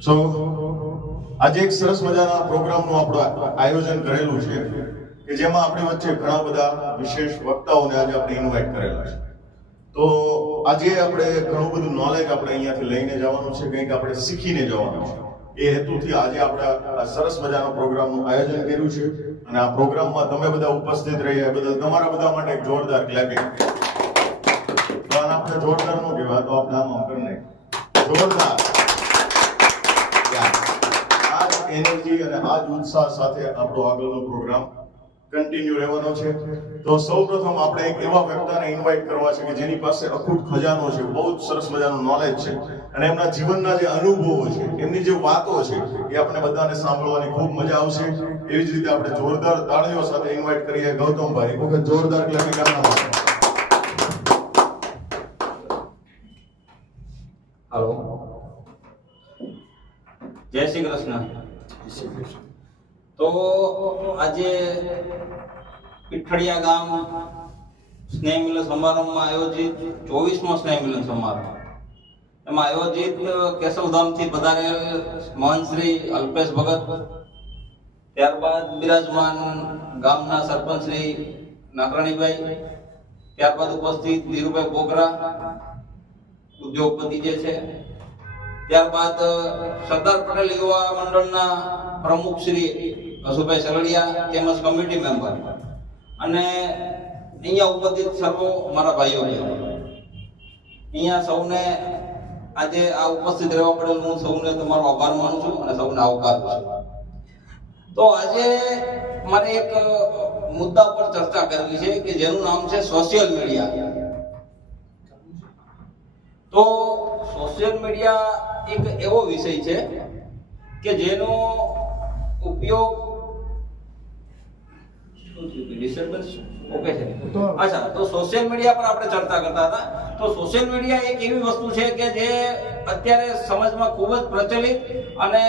સો આજે એક સરસ મજાના પ્રોગ્રામનું આપણે આયોજન કરેલું છે કે જેમાં આપણી વચ્ચે ઘણા બધા વિશેષ વક્તાઓને આજે આપણે ઇન્વાઇટ કરેલા છે. તો આજે આપણે ઘણું બધું નોલેજ આપણે અહીંયાથી લઈને જવાનું છે, કંઈક આપણે શીખીને જવાનું છે. એ હેતુથી આજે આપણે આ સરસ મજાના પ્રોગ્રામનું આયોજન કર્યું છે અને આ પ્રોગ્રામમાં તમે બધા ઉપસ્થિત રહ્યા એ બદલ તમારા બધા માટે એક જોરદાર ક્લેપિંગ. તો આને આપણે જોરદાર નો કહેવાય તો આપણે આમ કરી નાખીએ જોરદાર. આ જ એનર્જી અને આ જ ઉત્સાહ સાથે આપણો આગળનો પ્રોગ્રામ કન્ટિન્યુ રહેવાનો છે. તો સૌપ્રથમ આપણે એક એવા વ્યક્તિને ઇન્વાઇટ કરવા છે કે જેની પાસે અખૂટ ખજાનો છે, બહુ જ સરસ મજાનું નોલેજ છે અને એમના જીવનના જે અનુભવો છે, એમની જે વાતો છે એ આપણે બધાને સાંભળવાની ખૂબ મજા આવશે. એવી જ રીતે આપણે જોરદાર તાળીઓ સાથે ઇન્વાઇટ કરીએ ગૌતમભાઈ. એક વખત જોરદાર ક્લેપિંગ આપના માટે. हेलो जय श्री कृष्ण। तो आज पिठड़िया गाम स्नेह मिलन समारंभ में आयोजित 24मो स्नेह मिलन समारोह एम आयोजित केशवधाम थी पधारेल महंत श्री अल्पेश भगत, त्यारबाद विराजमान गामना सरपंच श्री नाकराणीभाई, त्यारबाद उपस्थित धीरुभाई बोगरा उद्योगपति जे छे, त्यारबाद सरदार पटेल युवा मंडलना प्रमुख श्री असुभाई सलड़िया તેમજ કમિટી મેમ્બર અને અહીંયા ઉપસ્થિત સર્વો મારા ભાઈઓ બહેનો, અહીંયા સૌને આજે આ ઉપસ્થિત રહેવા બદલ હું સૌને તમારો આભાર માનું છું અને સૌને આવકારું છું. તો આજે મારે એક મુદ્દા પર ચર્ચા કરવી છે કે જેનું નામ છે સોશિયલ મીડિયા. તો સોશિયલ મીડિયા એક એવો વિષય છે કે જેનો ઉપયોગ ડિસ્ટર્બન્સ ઓકે છે. અચ્છા, તો સોશિયલ મીડિયા પર આપણે ચર્ચા કરતા હતા. તો સોશિયલ મીડિયા એક એવી વસ્તુ છે કે જે અત્યારે સમાજમાં ખૂબ જ પ્રચલિત અને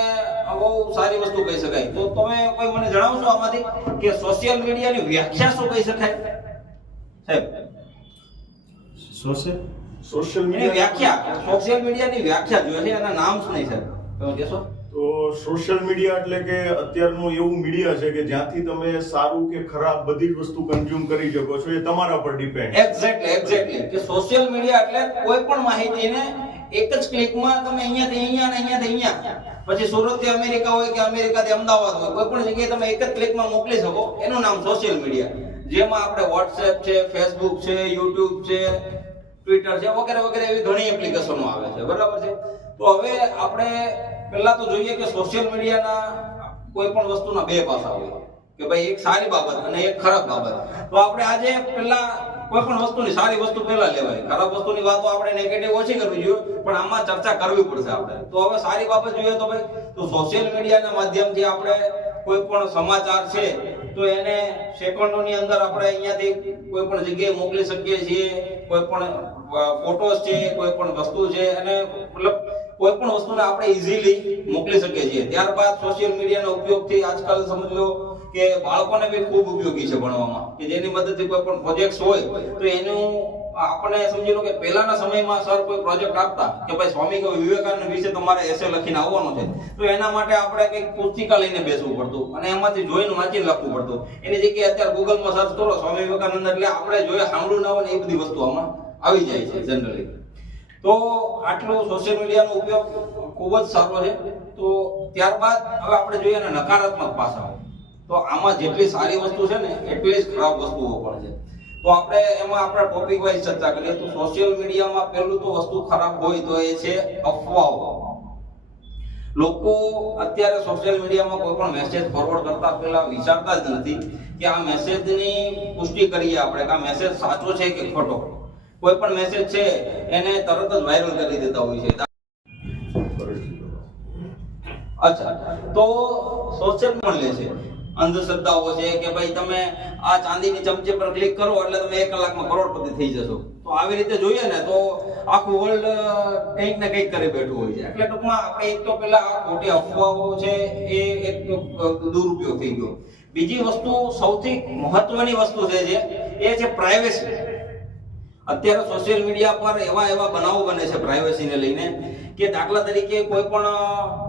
બહુ સારી વસ્તુ કહી શકાય. તો તમે કોઈ મને જણાવશો આમાંથી કે સોશિયલ મીડિયાની વ્યાખ્યા શું કહી શકાય સાહેબ? સોશિયલ મીડિયાની વ્યાખ્યા જોઈએ છે, એના નામ શું નહીં સાહેબ, તમે કહેશો? તો સોશિયલ મીડિયા એટલે કે અત્યારનું એવું મીડિયા છે કે જ્યાંથી તમે સારું કે ખરાબ બધી જ વસ્તુ કન્ઝ્યુમ કરી શકો છો. એ તમારા પર ડિપેન્ડ. એક્ઝેક્ટલી કે સોશિયલ મીડિયા એટલે કોઈ પણ માહિતીને એક જ ક્લિકમાં તમે અહીંયાથી અહીંયા અને અહીંયાથી અહીંયા, પછી સુરતથી અમેરિકા હોય કે અમેરિકાથી અમદાવાદ હોય, કોઈ પણ જગ્યાએ તમે એક જ ક્લિકમાં મોકલી શકો. એનું નામ સોશિયલ મીડિયા. જેમાં આપણે વોટ્સએપ છે, ફેસબુક છે, યુટ્યુબ છે, ટ્વિટર છે, વગેરે વગેરે એવી ઘણી એપ્લિકેશનો આવે છે. બરાબર છે. તો હવે આપણે પહેલા તો જોઈએ કે સોશિયલ મીડિયાના કોઈ પણ વસ્તુના બે પાસા હોય કે ભાઈ એક સારી બાબત અને એક ખરાબ બાબત. તો આપણે આજે પહેલા કોઈ પણ વસ્તુની સારી વસ્તુ પહેલા લેવાય, ખરાબ વસ્તુની વાતો આપણે નેગેટિવ ઓછી કરવી જોઈએ, પણ આમાં ચર્ચા કરવી પડશે આપણે. તો હવે સારી બાબત જોઈએ તો ભાઈ તો સોશિયલ મીડિયાના માધ્યમથી આપણે કોઈ પણ સમાચાર છે તો એને સેકન્ડોની અંદર આપણે અહીંયાથી કોઈ પણ જગ્યાએ મોકલી શકીએ છીએ. કોઈ પણ ફોટોસ છે, કોઈ પણ વસ્તુ છે, અને મતલબ કોઈ પણ વસ્તુને આપણે ઈઝીલી મોકલી શકીએ છીએ. ત્યારબાદ સોશિયલ મીડિયાનો ઉપયોગથી આજકાલ સમજ લો કે બાળકોને બી ખૂબ ઉપયોગી છે ભણવામાં, કે જેની મદદથી કોઈ પણ પ્રોજેક્ટ્સ હોય તો એનું આપણે સમજી લો કે પહેલાના સમયમાં સર કોઈ પ્રોજેક્ટ આપતા કે ભાઈ સ્વામી વિવેકાનંદ વિશે તમારે એસે લખીને આવવાનું છે, તો એના માટે આપણે કંઈક પુસ્તિકા લઈને બેસવું પડતું અને એમાંથી જોઈને વાંચીને લખવું પડતું. એની જગ્યાએ અત્યારે ગૂગલમાં સર્ચ કરો સ્વામી વિવેકાનંદ એટલે આપણે જોઈએ સાંભળ્યું ના હોય ને એ બધી વસ્તુ આમાં આવી જાય છે જનરલી. તો આટલું સોશિયલ મીડિયાનો ઉપયોગ ખૂબ જ સારો છે. તો ત્યારબાદ હવે આપણે જોઈએ ને નકારાત્મક પાસાઓ. તો આમાં જેટલી સારી વસ્તુ છે ને એટલી જ ખરાબ વસ્તુઓ પણ છે. તો આપણે એમાં આપણા ટોપિક વાઇઝ ચર્ચા કરીએ. તો સોશિયલ મીડિયામાં પહેલું તો વસ્તુ ખરાબ હોય તો એ છે અફવાઓ. લોકો અત્યારે સોશિયલ મીડિયામાં કોઈ પણ મેસેજ ફોરવર્ડ કરતા પહેલા વિચારતા જ નથી કે આ મેસેજની પુષ્ટિ કરીએ આપણે કે આ મેસેજ સાચો છે કે ખોટો. કોઈ પણ મેસેજ છે એને તરત જ વાયરલ કરી દેતા હોય છે. અચ્છા, તો સોશિયલ મીડિયા લે છે અંધશ્રદ્ધાઓ છે કે ભાઈ તમે આ ચાંદીની ચમચી પર ક્લિક કરો એટલે તમે 1 કલાકમાં કરોડપતિ થઈ જશો. તો આવી રીતે જોઈએ ને તો આખું વર્લ્ડ કંઈક ને કંઈક કરી બેઠું હોય છે. એટલે ટૂંકમાં આપણે એક તો પેલા આ ખોટી અફવાઓ છે એ એક દુરુપયોગ થઈ ગયો. બીજી વસ્તુ સૌથી મહત્વની વસ્તુ છે એ છે પ્રાઇવેસી. અત્યારે સોશિયલ મીડિયા પર એવા બનાવો બને છે પ્રાઇવેસીને લઈને કે દાખલા તરીકે કોઈ પણ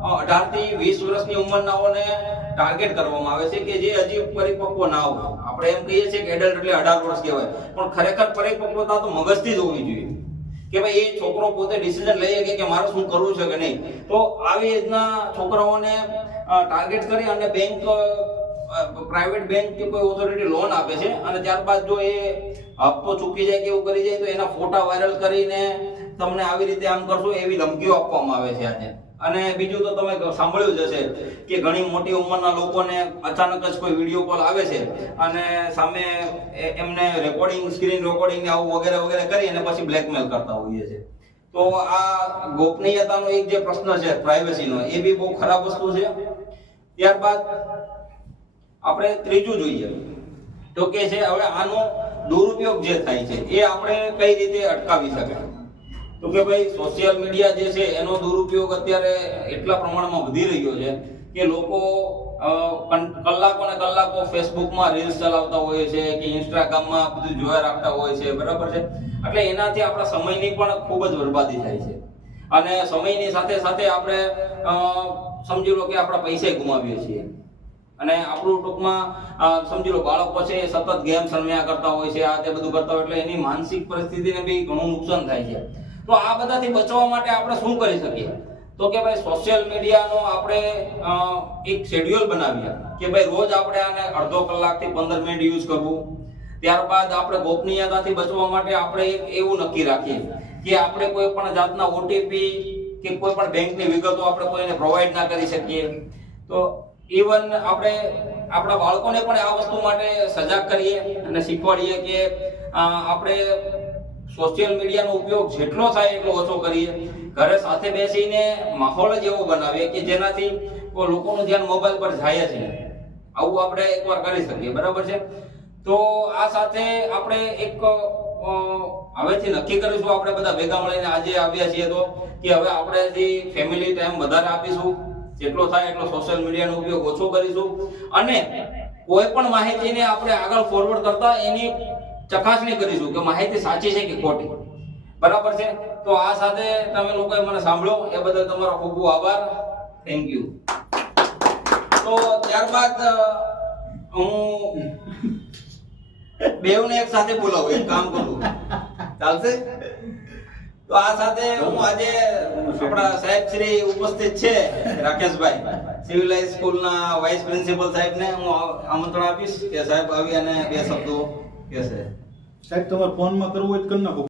18 થી 20 વર્ષની ઉંમરનાઓને ટાર્ગેટ કરવામાં આવે છે કે જે હજી પરિપક્વ ના હોય. આપણે એમ કહીએ છીએ કે એડલ્ટ એટલે 18 વર્ષ કહેવાય, પણ ખરેખર પરિપક્વતા તો મગજથી જ હોવી જોઈએ કે ભાઈ એ છોકરો પોતે ડિસિઝન લઈ શકે કે મારે શું કરવું છે કે નહીં. તો આવી રીતના છોકરાઓને ટાર્ગેટ કરી અને બેંક, પ્રાઇવેટ બેંક કે કોઈ ઓથોરિટી લોન આપે છે અને ત્યારબાદ જો એ હપ્તો ચૂકી જાય કે એવું કરી જાય તો એના ફોટા વાયરલ કરીને તમને આવી રીતે આમ કરશો એવી ધમકીઓ આપવામાં આવે છે આજે. અને બીજું તો તમે સાંભળ્યું જ હશે કે ઘણી મોટી ઉંમરના લોકોને અચાનક જ કોઈ વિડીયો કોલ આવે છે અને સામે એમને રેકોર્ડિંગ, સ્ક્રીન રેકોર્ડિંગ ને આવું વગેરે વગેરે કરી અને પછી બ્લેકમેલ કરતા હોઈએ છે. તો આ ગોપનીયતાનો એક જે પ્રશ્ન છે પ્રાઇવસીનો, એ બી બહુ ખરાબ વસ્તુ છે. ત્યારબાદ આપણે ત્રીજું જોઈએ તો કે છે હવે આનો દુરુપયોગ જે થાય છે એ આપણે કઈ રીતે અટકાવી શકાય. તો કે ભાઈ સોશિયલ મીડિયા જે છે એનો દુરુપયોગ અત્યારે એટલા પ્રમાણમાં વધી રહ્યો છે કે લોકો કલાકો ને કલાકો ફેસબુકમાં રીલ્સ ચલાવતા હોય છે કે ઇન્સ્ટાગ્રામમાં બધું જોયા રાખતા હોય છે, બરાબર છે. એટલે એનાથી આપણા સમયની પણ ખૂબ જ બરબાદી થાય છે અને સમયની સાથે સાથે આપણે સમજી લો કે આપણા પૈસા ગુમાવીએ છીએ અને આપણું ટૂંકમાં સમજી લો બાળકો છે એ સતત ગેમ્સ રમ્યા કરતા હોય છે, આ તે બધું કરતા હોય એટલે એની માનસિક પરિસ્થિતિને બી ઘણું નુકસાન થાય છે. તો આ બધાથી બચવા માટે આપણે શું કરી શકીએ? તો કે ભાઈ સોશિયલ મીડિયાનો આપણે એક શેડ્યુલ બનાવીએ કે ભાઈ રોજ આપણે આને અડધો કલાકથી 15 મિનિટ યુઝ કરવું. ત્યારબાદ આપણે ગોપનીયતાથી બચવા માટે આપણે એક એવું નક્કી રાખીએ કે આપણે કોઈ પણ જાતના ઓટીપી કે કોઈ પણ બેંકની વિગતો આપણે કોઈને પ્રોવાઈડ ના કરી શકીએ. તો ઇવન આપણે આપણા બાળકોને પણ આ વસ્તુ માટે સજાગ કરીએ અને શીખવાડીએ કે આપણે સોશિયલ મીડિયાનો ઉપયોગ જેટલો થાય એટલો ઓછો કરીએ. ઘરે સાથે બેસીને માહોલ જ એવો બનાવીએ કે જેનાથી લોકોનું ધ્યાન મોબાઈલ પર જાય જ નહીં. આવું આપણે એકવાર કરી શકીએ, બરાબર છે. તો આ સાથે આપણે એક હવેથી નક્કી કરીશું, આપણે બધા ભેગા મળીને આજે આવ્યા છીએ તો કે હવે આપણે જે ફેમિલી ટાઈમ વધારે આપીશું, જેટલો થાય એટલો સોશિયલ મીડિયાનો ઉપયોગ ઓછો કરીશું અને કોઈ પણ માહિતીને આપણે આગળ ફોરવર્ડ કરતા એની ચકાસણી કરીશું કે માહિતી સાચી છે કે ખોટી, બરાબર છે. તો આ સાથે તમે લોકોએ મને સાંભળ્યો એ બદલ તમારો ખૂબ ખૂબ આભાર. Thank you. તો ત્યારબાદ હું બેવને એક સાથે બોલાવું, એક કામ કરું, ચાલશે? તો આ સાથે હું આજે આપણા સાહેબ શ્રી ઉપસ્થિત છે રાકેશભાઈ, સિવિલાઇઝ સ્કૂલના વાઇસ પ્રિન્સિપલ સાહેબને હું આમંત્રણ આપીશ કે સાહેબ આવી અને બે શબ્દો કહેશે. સાહેબ તમારે ફોનમાં કરવું હોય તો કરી નાખો.